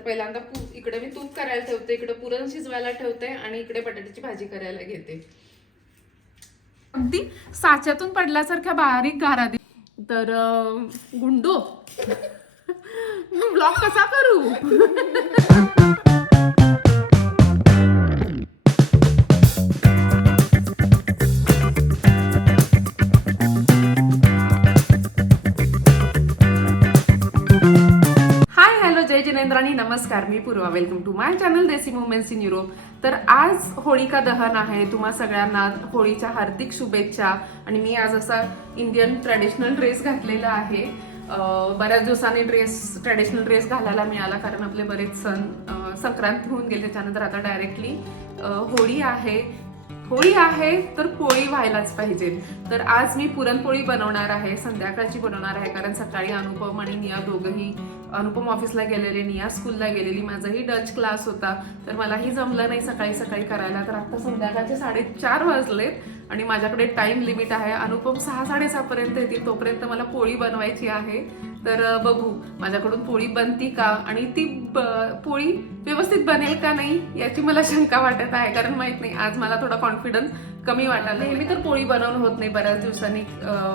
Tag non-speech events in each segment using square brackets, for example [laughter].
पहिल्यांदा पु- इकडे मी तूप करायला ठेवते इकडे पुरण शिजवायला ठेवते आणि इकडे बटाट्याची भाजी करायला घेते. अगदी साच्यातून पडल्यासारख्या बारीक गारा दे तर गुंडो [laughs] मी ब्लॉग कसा करू? [laughs] हॅलो नमस्कार मी Purva. Welcome to my channel desi movements in Europe तर आज होळिका दहन आहे. तुम्हा सगळ्यांना होळीच्या हार्दिक शुभेच्छा. आणि मी आज असा इंडियन ट्रॅडिशनल ड्रेस घातलेला आहे. बऱ्याच दिवसांनी ड्रेस ट्रॅडिशनल ड्रेस घालायला मिळाला कारण आपले बरेच सण संक्रांत होऊन गेले. त्याच्यानंतर आता डायरेक्टली होळी आहे. होळी आहे तर पोळी व्हायलाच पाहिजे. तर आज मी पुरणपोळी बनवणार आहे संध्याकाळची बनवणार आहे कारण सकाळी अनुपम आणि निया दोघंही अनुपम ऑफिसला गेलेले निया स्कूलला गेलेली माझाही डच क्लास होता. तर मलाही जमलं नाही सकाळी सकाळी करायला. तर आता संध्याकाळचे साडेचार वाजलेत आणि माझ्याकडे टाइम लिमिट आहे. अनुपम सहा साडेसहापर्यंत येतील. तोपर्यंत मला पोळी बनवायची आहे. तर बघू. माझ्याकडून पोळी बनती का? आणि ती ब- पोळी व्यवस्थित बनेल का नाही याची मला शंका वाटत आहे. कारण माहीत नाही. आज मला थोडा कॉन्फिडन्स कमी वाटायला नेहमी तर पोळी बनवणं होत नाही. बऱ्याच दिवसांनी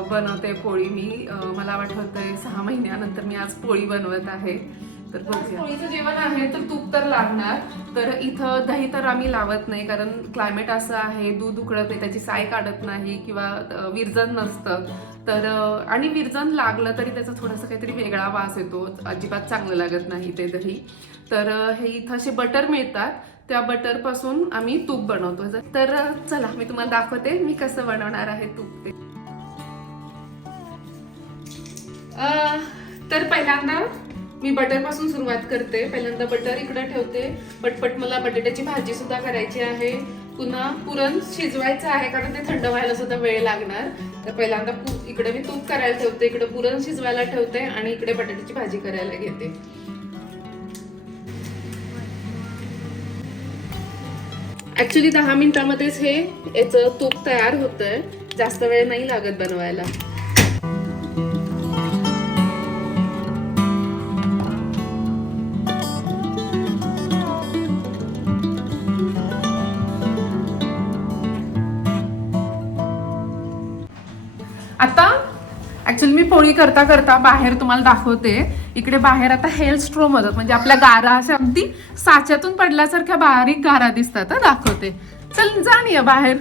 बनवते पोळी मी. मला वाटतंय सहा महिन्यानंतर मी आज पोळी बनवत आहे. तर बघूया. पोळीचं जेवण आहे तर तूप तर लागणार. तर इथं दही तर आम्ही लावत नाही कारण क्लायमेट असं आहे दूध उकळत नाही त्याची साय काढत नाही किंवा विरजन नसतं. तर आणि विरजन लागलं तरी त्याचा थोडासा काहीतरी वेगळा वास येतो. अजिबात चांगलं लागत नाही ते दही. तर हे इथं असे बटर मिळतात. त्या बटरपासून आम्ही तूप बनवतो. तर चला मी तुम्हाला दाखवते मी कसं बनवणार आहे तूप ते. तर पहिल्यांदा मी बटरपासून सुरुवात करते. पहिल्यांदा बटर इकडे ठेवते. पटपट मला बटाट्याची भाजी सुद्धा करायची आहे. पुन्हा पुरण शिजवायचं आहे कारण ते थंड व्हायला सुद्धा वेळ लागणार. तर पहिल्यांदा इकडे मी तूप करायला ठेवते. इकडे पुरण शिजवायला ठेवते आणि इकडे बटाट्याची भाजी करायला घेते. ऍक्च्युली दहा मिनिटामध्येच हे याचं तूप तयार होतंय. जास्त वेळ नाही लागत बनवायला. ऍक्च्युली मी करता करता बाहेर तुम्हाला दाखवते. इकडे बाहेर आता हेल स्ट्रोम होतात. म्हणजे आपल्या गारा अशा अगदी साच्यातून पडल्यासारख्या बारीक गारा दिसतात दाखवते. चल जाणूया बाहेर.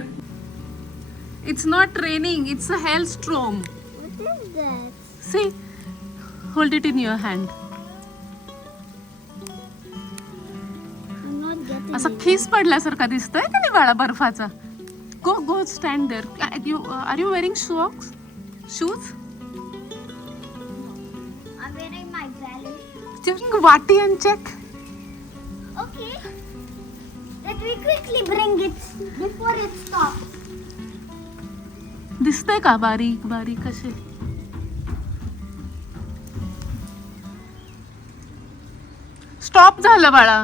It's not raining it's a hail storm see hold it in your hand असं खिस खीस पडल्यासारखा दिसतोय का नाही बाळा बर्फाचा? Go go stand there you are you wearing socks shoes Just वाटी and check. Okay. Let me quickly bring it before it stops. दिसतंय का बारीक बारीक असे स्टॉप झालं बाळा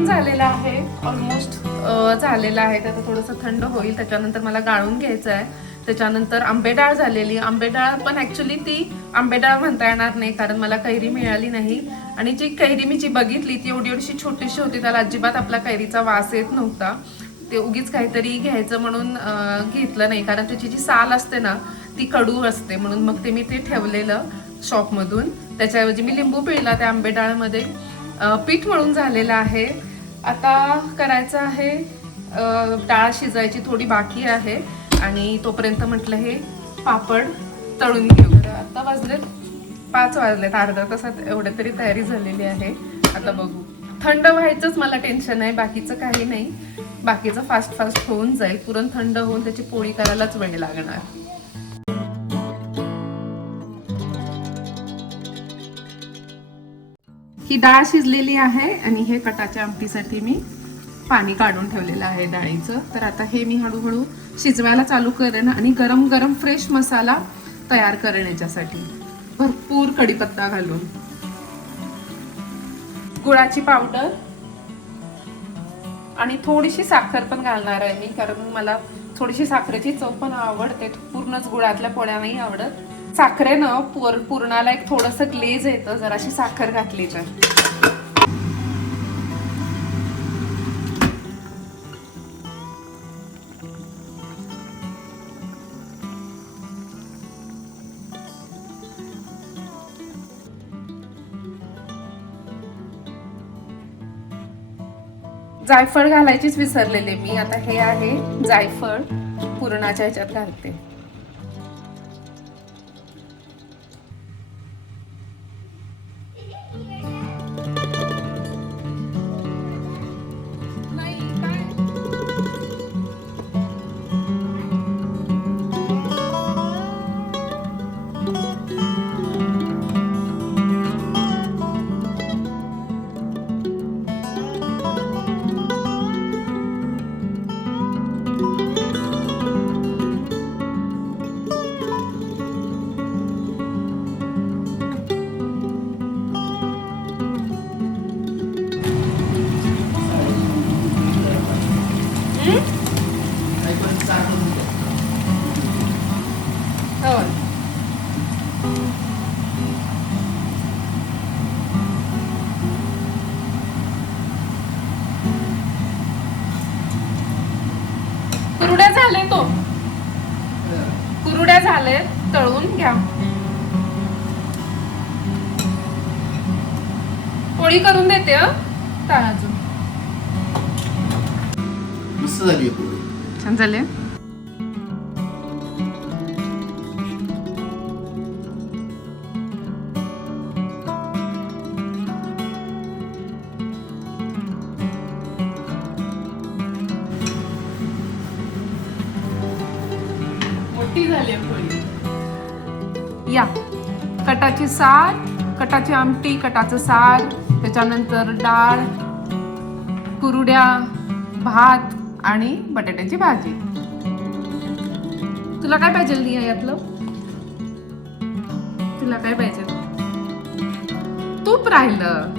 कडून झालेला आहे ऑलमोस्ट झालेला आहे. त्याचं थोडंसं थंड होईल त्याच्यानंतर मला गाळून घ्यायचं आहे. त्याच्यानंतर आंबेडाळ झालेली. आंबेडाळ पण ॲक्च्युली ती आंबेडाळ म्हणता येणार नाही कारण मला कैरी मिळाली नाही. आणि जी कैरी मी जी बघितली ती एवढी एवढीशी छोटीशी होती त्याला अजिबात आपला कैरीचा वास येत नव्हता. ते उगीच काहीतरी घ्यायचं म्हणून घेतलं नाही कारण त्याची जी साल असते ना ती कडू असते म्हणून मग ते मी ते ठेवलेलं शॉपमधून. त्याच्याऐवजी मी लिंबू पिळला त्या आंबेडाळमध्ये पीठ मळून झालेलं आहे. आता करायचं आहे डाळ शिजायची थोडी बाकी आहे आणि तोपर्यंत म्हटलं हे पापड तळून घेऊ. आता वाजलेत पाच वाजलेत अर्धा तासात एवढ्या तरी तयारी झालेली आहे. आता बघू. थंड व्हायचंच मला टेन्शन आहे बाकीचं काही नाही. बाकीचं फास्ट फास्ट होऊन जाईल. पुरण थंड होऊन त्याची पोळी करायलाच वेळ लागणार. ही डाळ शिजलेली आहे आणि हे कटाच्या आमटीसाठी मी पाणी काढून ठेवलेलं आहे डाळीचं. तर आता हे मी हळूहळू शिजवायला चालू करेन आणि गरम गरम फ्रेश मसाला तयार करेन याच्यासाठी. भरपूर कढीपत्ता घालून. गुळाची पावडर आणि थोडीशी साखर पण घालणार आहे मी कारण मला थोडीशी साखरेची चव पण आवडते. पूर्णच गुळातल्या पोळ्या नाही आवडत. साखरेनं पुर पुरणाला एक थोडस ग्लेज येतं जराशी साखर घातली तर. जायफळ घालायचीच विसरलेले मी. आता हे आहे जायफळ. पुरणाच्या ह्याच्यात घालते. कुरुड्या झाले तो. कुरुड्या झाले तळून घ्या. पोळी करून देते हं? ताळाचं मस्त झाली छान झाले कटाची सार कटाची आमटी कटाचं सार त्याच्यानंतर डाळ कुरुड्या भात आणि बटाट्याची भाजी. तुला काय पाहिजे लिहा यातलं? तुला काय पाहिजे? तूप राहिलं.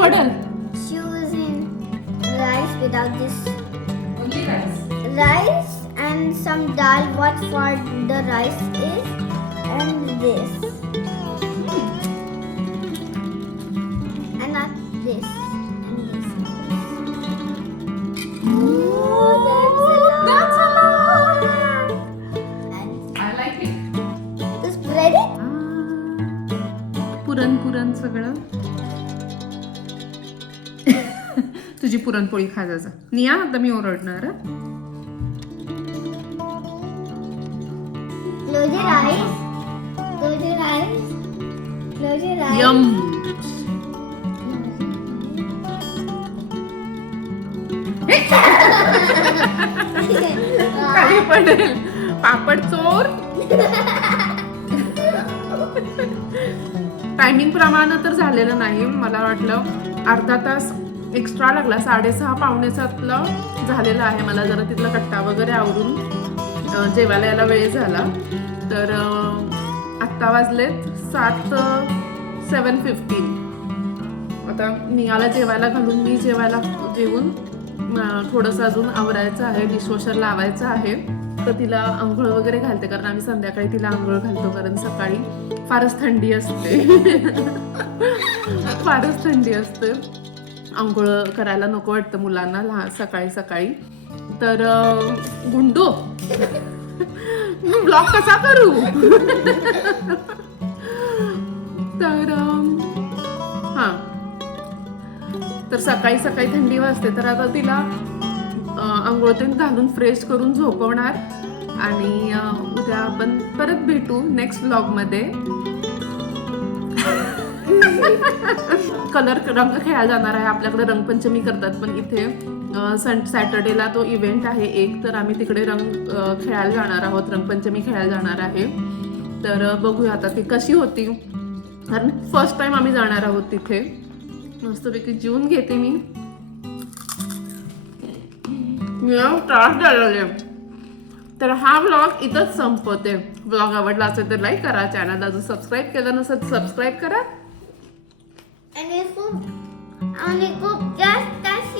पडल. Choosing rice without this Only rice. rice? And some dal. What for the rice is and this and not this and this. Oh, that's a lot. That's a lot. And I like it. this bread. पुरण पुरण सगळं तुझी पुरणपोळी खा जा निया आता मी ओरडणार Close your eyes. Close your eyes. Close your eyes. यम खाली पडेल पापड चोर टायमिंग प्रमाणे तर झालेलं नाही मला वाटलं अर्धा तास एक्स्ट्रा लागला साडेसहा पावणे सातला झालेलं आहे मला जरा तिथला कट्टा वगैरे आवरून जेवायला यायला वेळ झाला तर आत्ता वाजलेत सात सेवन फिफ्टीन आता नियाला जेवायला घालून मी जेवायला जेवून थोडंसं अजून आवरायचं आहे डिशवॉशर लावायचं आहे. तर तिला आंघोळ वगैरे घालते कारण आम्ही संध्याकाळी तिला आंघोळ घालतो कारण सकाळी फारच थंडी असते. [laughs] फारच थंडी असते. आंघोळ करायला नको वाटतं मुलांना लहान सकाळी सकाळी. तर गुंडू! मी ब्लॉग कसा करू? तर हां हा. तर सकाळी सकाळी थंडी वाजते तर आता तिला अं, आंघोळतीन घालून फ्रेश करून झोपवणार. आणि उद्या आपण परत भेटू नेक्स्ट ब्लॉगमध्ये. [laughs] कलर रंग खेळायला जाणार आहे आपल्याकडे रंगपंचमी करतात पण इथे. सन सॅटर्डेला तो इव्हेंट आहे एक तर आम्ही तिकडे रंग खेळायला जाणार आहोत. रंगपंचमी खेळायला जाणार आहे. तर बघूया आता ती कशी होती. कारण फर्स्ट टाइम आम्ही जाणार आहोत तिथे. मस्तपैकी जीवन घेते मी. त्रास झालेले तर हा ब्लॉग इथंच संपवते व्लॉग आवडला असेल तर लाईक करा. चॅनलला जर सबस्क्राईब केलं नसेल तर सबस्क्राईब करा. आणि खूप आणि खूप जास्त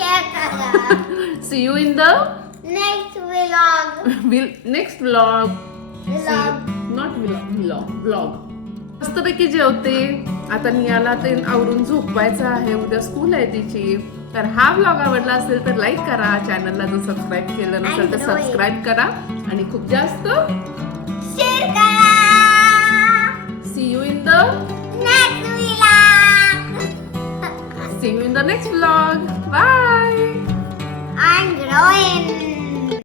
शेअर करा see you in the next vlog will next vlog vlog not vlog vlog मस्तपैकी जेवते. आता नियाला ते आवरून झोपवायचं आहे. उद्या स्कूल आहे तिची. तर हा ब्लॉग आवडला असेल तर लाईक करा. चॅनलला जर सबस्क्राईब केलं नसेल तर. सबस्क्राईब करा. आणि खूप जास्त शेअर करा. See you in the See you in the next vlog. Bye. I'm growing.